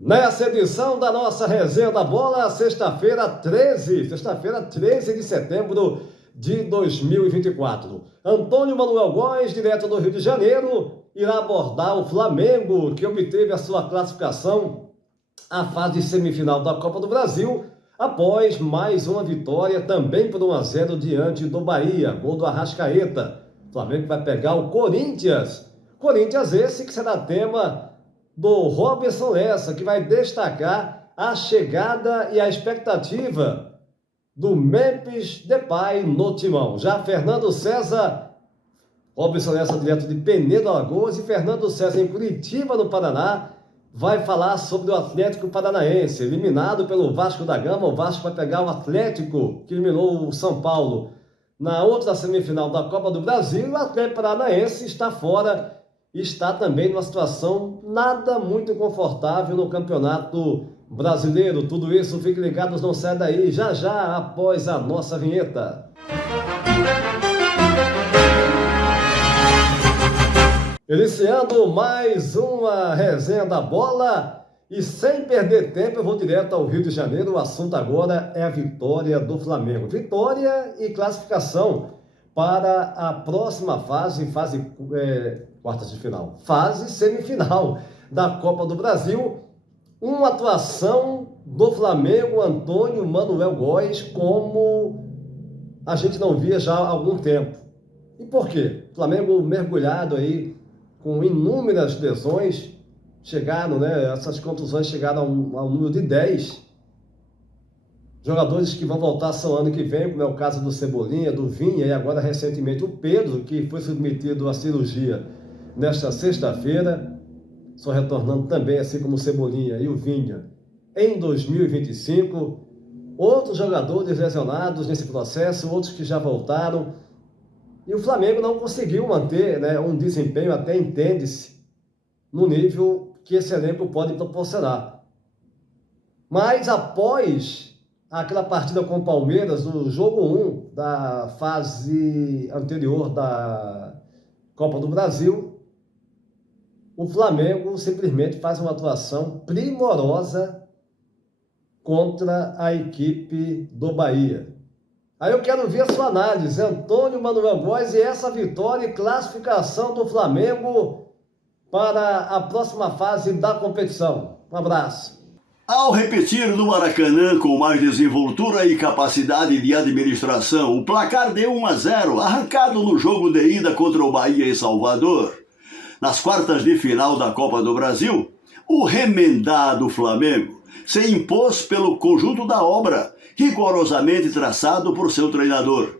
Nessa edição da nossa Resenha da Bola, sexta-feira 13 de setembro de 2024. Antônio Manuel Góes, direto do Rio de Janeiro, irá abordar o Flamengo, que obteve a sua classificação à fase semifinal da Copa do Brasil, após mais uma vitória, também por 1-0 diante do Bahia, gol do Arrascaeta. O Flamengo vai pegar o Corinthians. Corinthians esse que será tema do Robson Lessa, que vai destacar a chegada e a expectativa do Memphis Depay no timão. Já Fernando César, Robson Lessa direto de Penedo, Alagoas, e Fernando César em Curitiba, no Paraná, vai falar sobre o Atlético Paranaense, eliminado pelo Vasco da Gama. O Vasco vai pegar o Atlético, que eliminou o São Paulo na outra semifinal da Copa do Brasil. O Atlético Paranaense está fora, está também numa situação nada muito confortável no Campeonato Brasileiro. Tudo isso, fiquem ligados, não sai daí, já já após a nossa vinheta. Iniciando mais uma Resenha da Bola, e sem perder tempo eu vou direto ao Rio de Janeiro. O assunto agora é a vitória do Flamengo. Vitória e classificação para a próxima fase quartas de final, fase semifinal da Copa do Brasil. Uma atuação do Flamengo, Antônio Manuel Góes, como a gente não via já há algum tempo. E por quê? O Flamengo mergulhado aí com inúmeras lesões, essas contusões chegaram ao número de 10. Jogadores que vão voltar só ano que vem, como é o caso do Cebolinha, do Vinha, e agora recentemente o Pedro, que foi submetido à cirurgia nesta sexta-feira, só retornando também, assim como o Cebolinha e o Vinha, em 2025. Outros jogadores lesionados nesse processo, outros que já voltaram. E o Flamengo não conseguiu manter um desempenho, até entende-se, no nível que esse elenco pode proporcionar. Mas após aquela partida com o Palmeiras, no jogo 1 da fase anterior da Copa do Brasil, o Flamengo simplesmente faz uma atuação primorosa contra a equipe do Bahia. Aí eu quero ver a sua análise, Antônio Manuel Góes, e essa vitória e classificação do Flamengo para a próxima fase da competição. Um abraço. Ao repetir no Maracanã com mais desenvoltura e capacidade de administração, o placar de 1-0, arrancado no jogo de ida contra o Bahia em Salvador. Nas quartas de final da Copa do Brasil, o remendado Flamengo se impôs pelo conjunto da obra, rigorosamente traçado por seu treinador.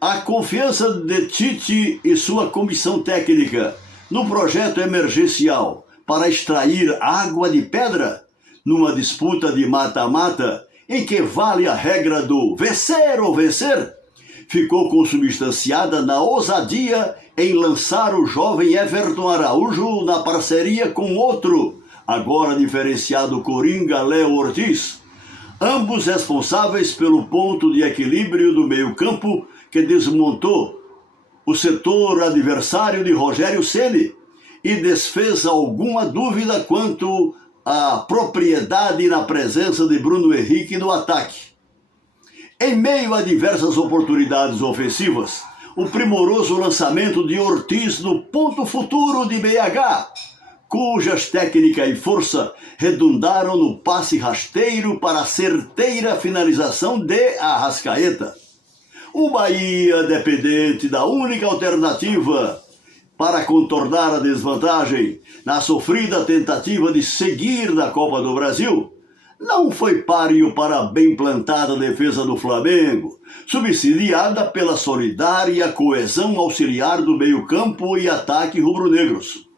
A confiança de Tite e sua comissão técnica no projeto emergencial para extrair água de pedra numa disputa de mata-mata em que vale a regra do vencer ou vencer, ficou consubstanciada na ousadia em lançar o jovem Everton Araújo na parceria com outro, agora diferenciado coringa, Léo Ortiz, ambos responsáveis pelo ponto de equilíbrio do meio-campo que desmontou o setor adversário de Rogério Ceni e desfez alguma dúvida quanto à propriedade na presença de Bruno Henrique no ataque. Em meio a diversas oportunidades ofensivas, o primoroso lançamento de Ortiz no ponto futuro de BH, cujas técnica e força redundaram no passe rasteiro para a certeira finalização de Arrascaeta. O Bahia, dependente da única alternativa para contornar a desvantagem na sofrida tentativa de seguir na Copa do Brasil, não foi páreo para a bem plantada defesa do Flamengo, subsidiada pela solidária coesão auxiliar do meio-campo e ataque rubro-negros.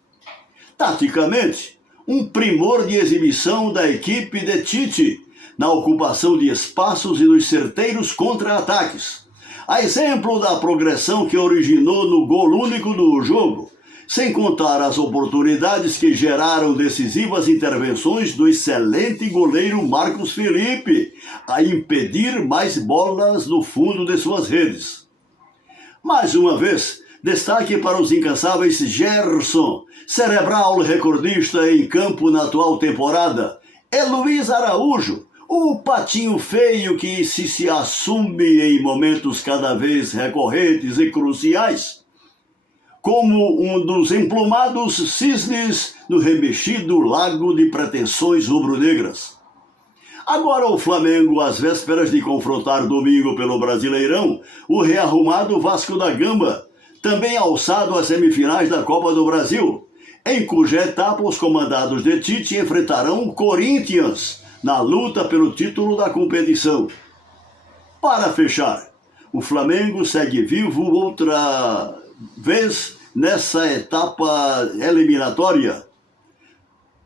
Taticamente, um primor de exibição da equipe de Tite na ocupação de espaços e nos certeiros contra-ataques. A exemplo da progressão que originou no gol único do jogo, sem contar as oportunidades que geraram decisivas intervenções do excelente goleiro Marcos Felipe a impedir mais bolas no fundo de suas redes. Mais uma vez, Destaque para os incansáveis Gerson, cerebral recordista em campo na atual temporada, e Luiz Araújo, o patinho feio que se assume em momentos cada vez recorrentes e cruciais, como um dos emplumados cisnes no remexido lago de pretensões rubro-negras. Agora o Flamengo, às vésperas de confrontar domingo pelo Brasileirão, o rearrumado Vasco da Gama, também alçado às semifinais da Copa do Brasil, em cuja etapa os comandados de Tite enfrentarão o Corinthians na luta pelo título da competição. Para fechar, o Flamengo segue vivo outra vez nessa etapa eliminatória.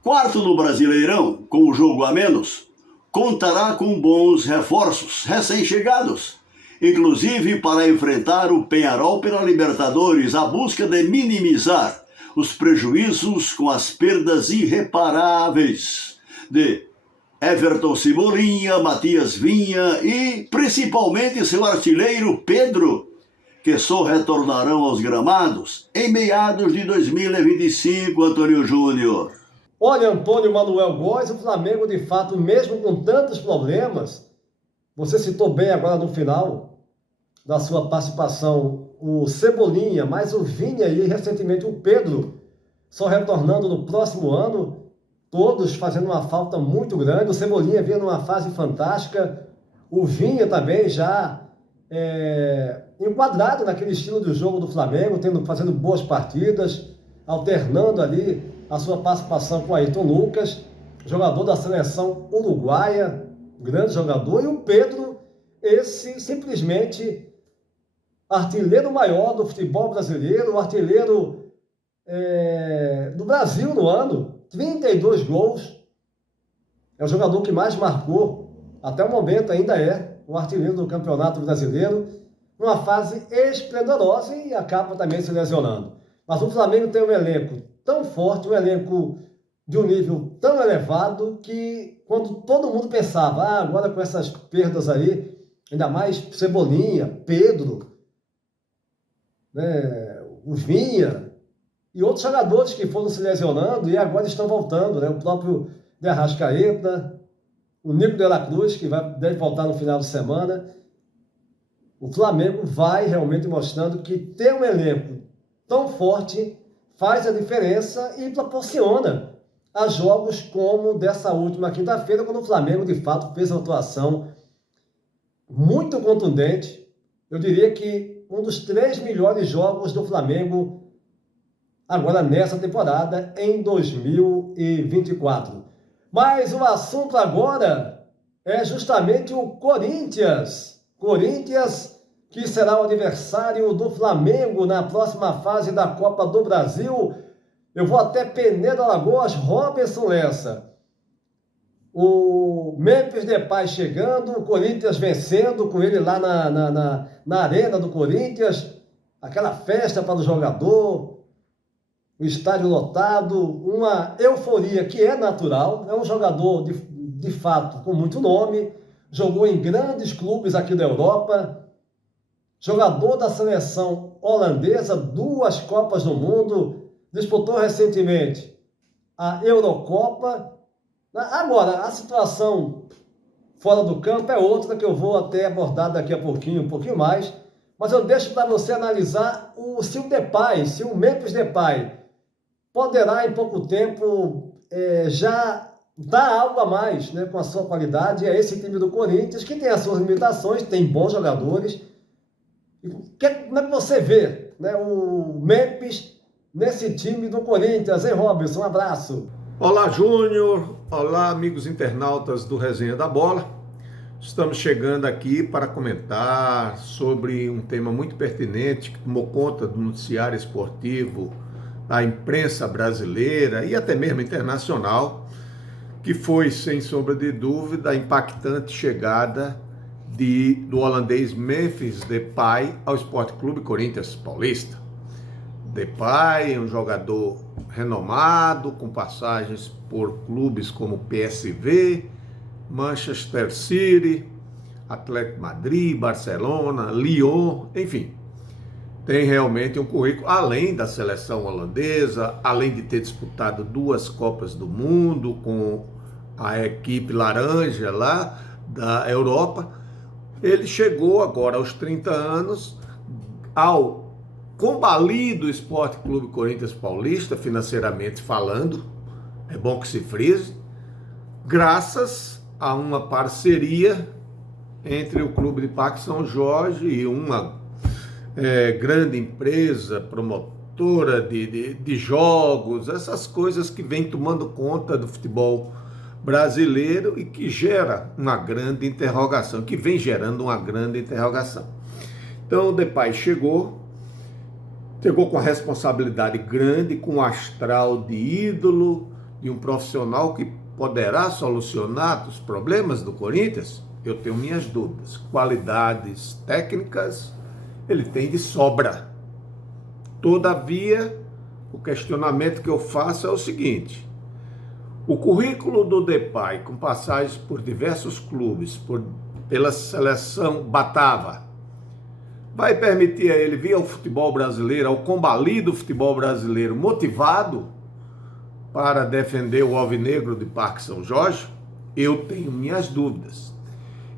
Quarto no Brasileirão, com o jogo a menos, contará com bons reforços recém-chegados, inclusive para enfrentar o Peñarol pela Libertadores, a busca de minimizar os prejuízos com as perdas irreparáveis de Everton Cebolinha, Matias Vinha e principalmente seu artilheiro Pedro, que só retornarão aos gramados em meados de 2025, Antônio Júnior. Olha, Antônio Manuel Góes, o Flamengo, de fato, mesmo com tantos problemas, você citou bem agora no final da sua participação o Cebolinha, mas o Vinha e recentemente o Pedro, só retornando no próximo ano, todos fazendo uma falta muito grande. O Cebolinha vinha numa fase fantástica, o Vinha também já enquadrado naquele estilo de jogo do Flamengo, fazendo boas partidas, alternando ali a sua participação com o Ayrton Lucas, jogador da seleção uruguaia, grande jogador, e o Pedro, esse simplesmente artilheiro maior do futebol brasileiro, artilheiro do Brasil no ano, 32 gols, é o jogador que mais marcou, até o momento ainda é o artilheiro do Campeonato Brasileiro, numa fase esplendorosa e acaba também se lesionando. Mas o Flamengo tem um elenco tão forte, um elenco de um nível tão elevado, que quando todo mundo pensava, agora com essas perdas aí, ainda mais Cebolinha, Pedro, o Vinha e outros jogadores que foram se lesionando e agora estão voltando, o próprio De Arrascaeta, o Nico de la Cruz, que deve voltar no final de semana. O Flamengo vai realmente mostrando que ter um elenco tão forte faz a diferença e proporciona a jogos como dessa última quinta-feira, quando o Flamengo, de fato, fez uma atuação muito contundente. Eu diria que um dos 3 melhores jogos do Flamengo agora nessa temporada, em 2024. Mas o assunto agora é justamente o Corinthians. Corinthians, que será o adversário do Flamengo na próxima fase da Copa do Brasil. Eu vou até Penedo, Alagoas, Robson Lessa. O Memphis Depay chegando, o Corinthians vencendo com ele lá na arena do Corinthians. Aquela festa para o jogador, o estádio lotado, uma euforia que é natural. É um jogador, de fato, com muito nome, jogou em grandes clubes aqui da Europa, jogador da seleção holandesa, 2 Copas do Mundo, disputou recentemente a Eurocopa. Agora, a situação fora do campo é outra que eu vou até abordar daqui a pouquinho, um pouquinho mais, mas eu deixo para você analisar se o Memphis Depay poderá em pouco tempo já dar algo a mais, com a sua qualidade. É esse time do Corinthians que tem as suas limitações, tem bons jogadores. Como é que você vê o Memphis nesse time do Corinthians, hein, Robson? Um abraço. Olá, Júnior. Olá, amigos internautas do Resenha da Bola. Estamos chegando aqui para comentar sobre um tema muito pertinente que tomou conta do noticiário esportivo, da imprensa brasileira e até mesmo internacional, que foi, sem sombra de dúvida, a impactante chegada do holandês Memphis Depay ao Sport Clube Corinthians Paulista. Depay é um jogador renomado, com passagens por clubes como PSV, Manchester City, Atlético Madrid, Barcelona, Lyon, enfim. tem realmente um currículo, além da seleção holandesa, além de ter disputado 2 Copas do Mundo com a equipe laranja lá da Europa. Ele chegou agora aos 30 anos ao combalido Esporte Clube Corinthians Paulista, financeiramente falando, é bom que se frise, graças a uma parceria entre o Clube de Parque São Jorge e uma grande empresa promotora de jogos, essas coisas que vem tomando conta do futebol brasileiro e que gera uma grande interrogação, que vem gerando uma grande interrogação. Então o Depay chegou com a responsabilidade grande, com o astral de ídolo, de um profissional que poderá solucionar os problemas do Corinthians. Eu tenho minhas dúvidas. Qualidades técnicas ele tem de sobra. Todavia, o questionamento que eu faço é o seguinte: o currículo do Depay, com passagens por diversos clubes, pela seleção Batava, vai permitir a ele vir ao futebol brasileiro, ao combalido futebol brasileiro, motivado para defender o alvinegro de Parque São Jorge? Eu tenho minhas dúvidas.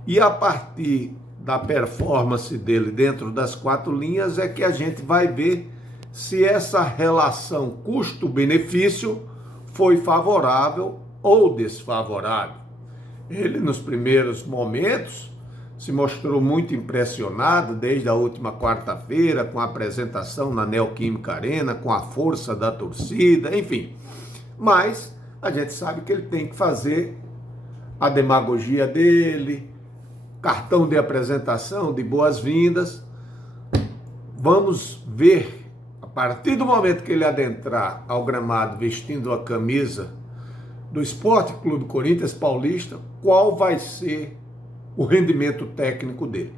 E a partir da performance dele dentro das 4 linhas é que a gente vai ver se essa relação custo-benefício foi favorável ou desfavorável. Ele, nos primeiros momentos, se mostrou muito impressionado desde a última quarta-feira com a apresentação na Neoquímica Arena, com a força da torcida, enfim. Mas a gente sabe que ele tem que fazer a demagogia dele, cartão de apresentação, de boas-vindas. Vamos ver, a partir do momento que ele adentrar ao gramado vestindo a camisa do Esporte Clube Corinthians Paulista, qual vai ser o rendimento técnico dele.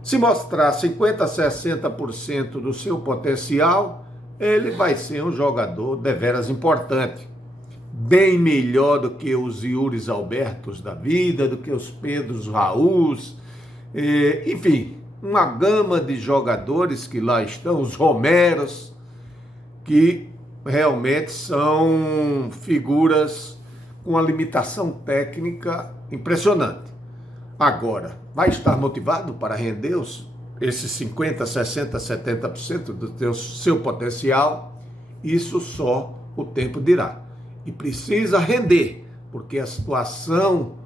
Se mostrar 50% a 60% do seu potencial, ele vai ser um jogador deveras importante. Bem melhor do que os Yuris Albertos da vida, do que os Pedros Raús, enfim, uma gama de jogadores que lá estão, os Romeros, que realmente são figuras com uma limitação técnica impressionante. Agora, vai estar motivado para render esses 50%, 60%, 70% do seu potencial? Isso só o tempo dirá. E precisa render, porque a situação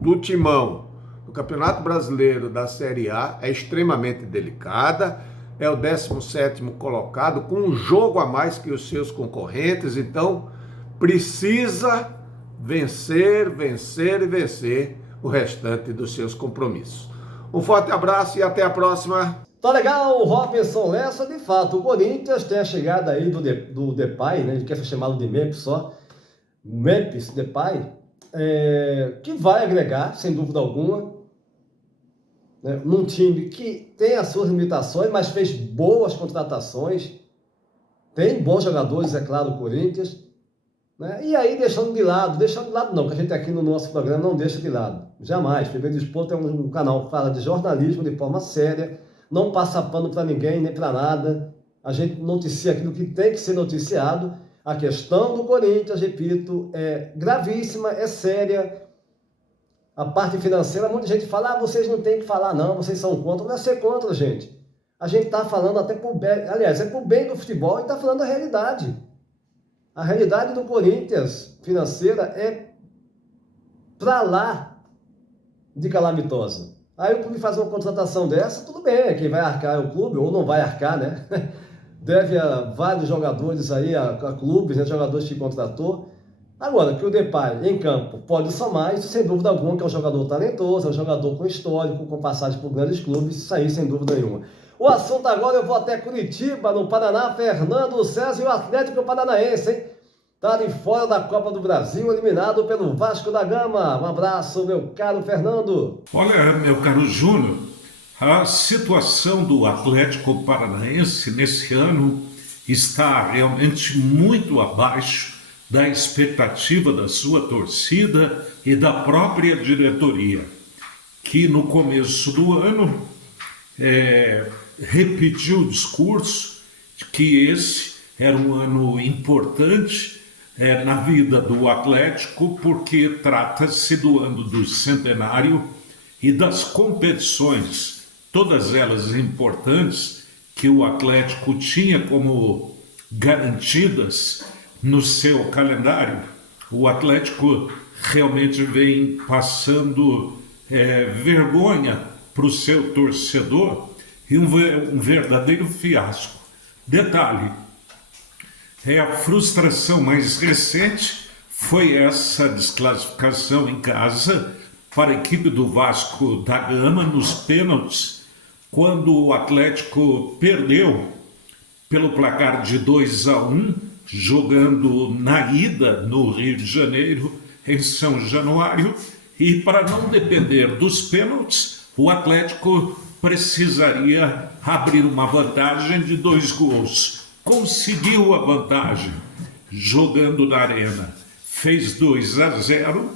do Timão do Campeonato Brasileiro da Série A é extremamente delicada, é o 17º colocado, com um jogo a mais que os seus concorrentes, então precisa vencer, vencer e vencer o restante dos seus compromissos. Um forte abraço e até a próxima. Tá legal, o Robinson Lessa, de fato, o Corinthians tem a chegada aí do Depay, né? Ele quer ser chamado de Memphis só, Memphis Depay, que vai agregar, sem dúvida alguma, né, num time que tem as suas limitações, mas fez boas contratações, tem bons jogadores, é claro, o Corinthians, né? E aí deixando de lado não, que a gente aqui no nosso programa não deixa de lado, jamais. Primeiro Desporto é um canal que fala de jornalismo de forma séria, não passa pano para ninguém, nem para nada, a gente noticia aquilo que tem que ser noticiado. A questão do Corinthians, repito, é gravíssima, é séria. A parte financeira, muita gente fala, vocês não têm que falar não, vocês são contra. Não é ser contra, gente. A gente está falando até por bem, aliás, é por bem do futebol e está falando a realidade. A realidade do Corinthians financeira é para lá de calamitosa. Aí o clube faz uma contratação dessa, tudo bem, quem vai arcar é o clube, ou não vai arcar, né? Deve a vários jogadores aí, a clubes, né, jogadores que contratou. Agora, que o Depay em campo pode somar, isso sem dúvida alguma, que é um jogador talentoso, é um jogador com histórico, com passagem por grandes clubes, isso aí sem dúvida nenhuma. O assunto agora, eu vou até Curitiba, no Paraná, Fernando César e o Atlético Paranaense, hein? Tá de fora da Copa do Brasil, eliminado pelo Vasco da Gama. Um abraço, meu caro Fernando. Olha, meu caro Júnior, a situação do Atlético Paranaense nesse ano está realmente muito abaixo da expectativa da sua torcida e da própria diretoria, que no começo do ano repetiu o discurso de que esse era um ano importante na vida do Atlético, porque trata-se do ano do centenário e das competições, todas elas importantes, que o Atlético tinha como garantidas no seu calendário. O Atlético realmente vem passando vergonha para o seu torcedor e um verdadeiro fiasco. Detalhe, a frustração mais recente foi essa desclassificação em casa para a equipe do Vasco da Gama nos pênaltis, quando o Atlético perdeu pelo placar de 2-1, jogando na ida no Rio de Janeiro, em São Januário, e para não depender dos pênaltis, o Atlético precisaria abrir uma vantagem de 2 gols. Conseguiu a vantagem, jogando na Arena. Fez 2-0,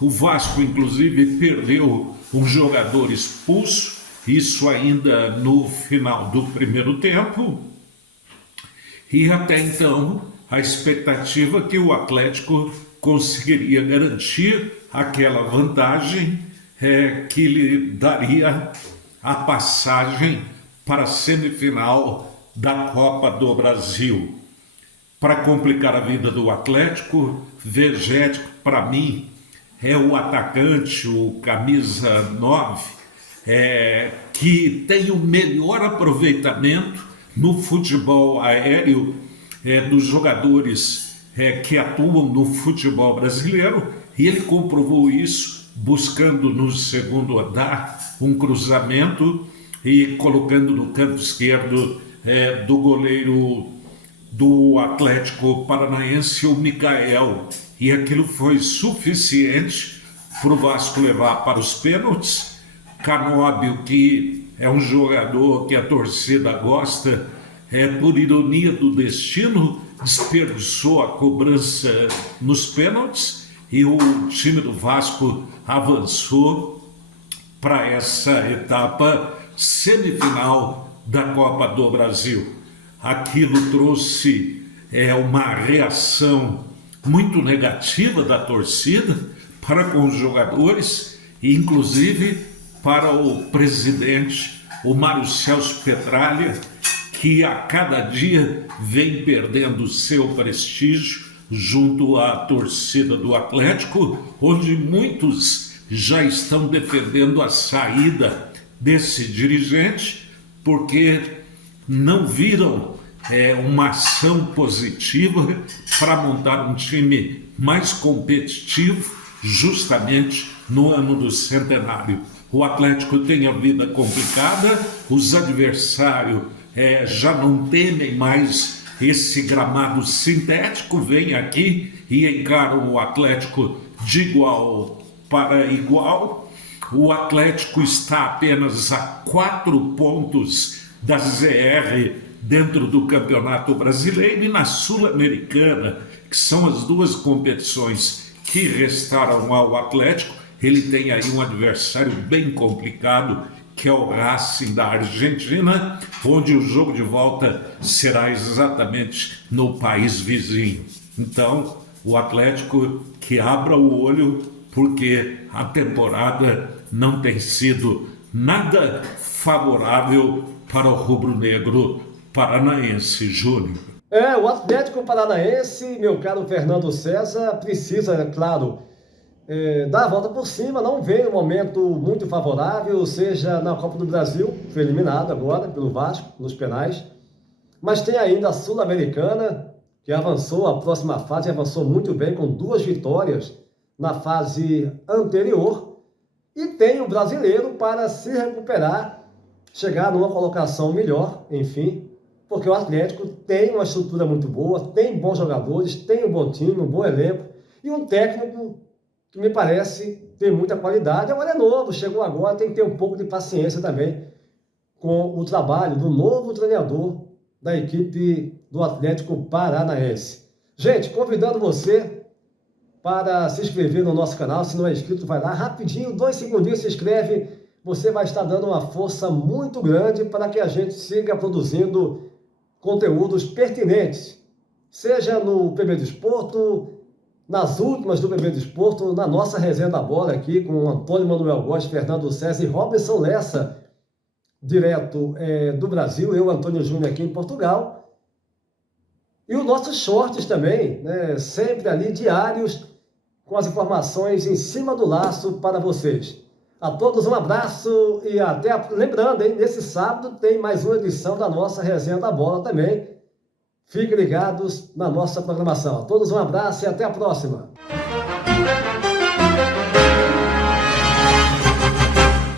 o Vasco inclusive perdeu um jogador expulso, isso ainda no final do primeiro tempo, e até então a expectativa que o Atlético conseguiria garantir aquela vantagem que lhe daria a passagem para a semifinal da Copa do Brasil. Para complicar a vida do Atlético, Vegetti, para mim, é o atacante, o camisa 9, que tem o melhor aproveitamento no futebol aéreo dos jogadores que atuam no futebol brasileiro, e ele comprovou isso buscando no segundo andar um cruzamento e colocando no canto esquerdo do goleiro do Atlético Paranaense, o Micael, e aquilo foi suficiente para o Vasco levar para os pênaltis. Canóbio, que é um jogador que a torcida gosta, por ironia do destino, desperdiçou a cobrança nos pênaltis e o time do Vasco avançou para essa etapa semifinal da Copa do Brasil. Aquilo trouxe uma reação muito negativa da torcida para com os jogadores e inclusive para o presidente, o Mário Celso Petralha, que a cada dia vem perdendo seu prestígio junto à torcida do Atlético, onde muitos já estão defendendo a saída desse dirigente, porque não viram uma ação positiva para montar um time mais competitivo justamente no ano do centenário. O Atlético tem a vida complicada, os adversários já não temem mais esse gramado sintético, vêm aqui e encaram o Atlético de igual para igual. O Atlético está apenas a 4 pontos da ZR dentro do Campeonato Brasileiro, e na Sul-Americana, que são as 2 competições que restaram ao Atlético, ele tem aí um adversário bem complicado, que é o Racing da Argentina, onde o jogo de volta será exatamente no país vizinho. Então, o Atlético que abra o olho, porque a temporada não tem sido nada favorável para o rubro-negro paranaense, Júnior. O Atlético Paranaense, meu caro Fernando César, precisa, é claro, dar a volta por cima, não vem um momento muito favorável, seja na Copa do Brasil, foi eliminado agora pelo Vasco, nos penais, mas tem ainda a Sul-Americana, que avançou a próxima fase, avançou muito bem, com 2 vitórias na fase anterior, e tem o brasileiro para se recuperar, chegar numa colocação melhor, enfim, porque o Atlético tem uma estrutura muito boa, tem bons jogadores, tem um bom time, um bom elenco, e um técnico que me parece ter muita qualidade. Agora é novo, chegou agora, tem que ter um pouco de paciência também com o trabalho do novo treinador da equipe do Atlético Paranaense. Gente, convidando você para se inscrever no nosso canal, se não é inscrito, vai lá rapidinho, 2 segundinhos, se inscreve, você vai estar dando uma força muito grande para que a gente siga produzindo conteúdos pertinentes, seja no PB Desporto, nas últimas do PB Desporto, na nossa resenha da bola aqui com Antônio Manuel Góes, Fernando César e Robson Lessa, direto do Brasil, eu, Antônio Júnior, aqui em Portugal. E os nossos shorts também, né, sempre ali diários, com as informações em cima do laço para vocês. A todos um abraço e até... Lembrando, hein, nesse sábado tem mais uma edição da nossa resenha da bola também. Fiquem ligados na nossa programação. A todos um abraço e até a próxima.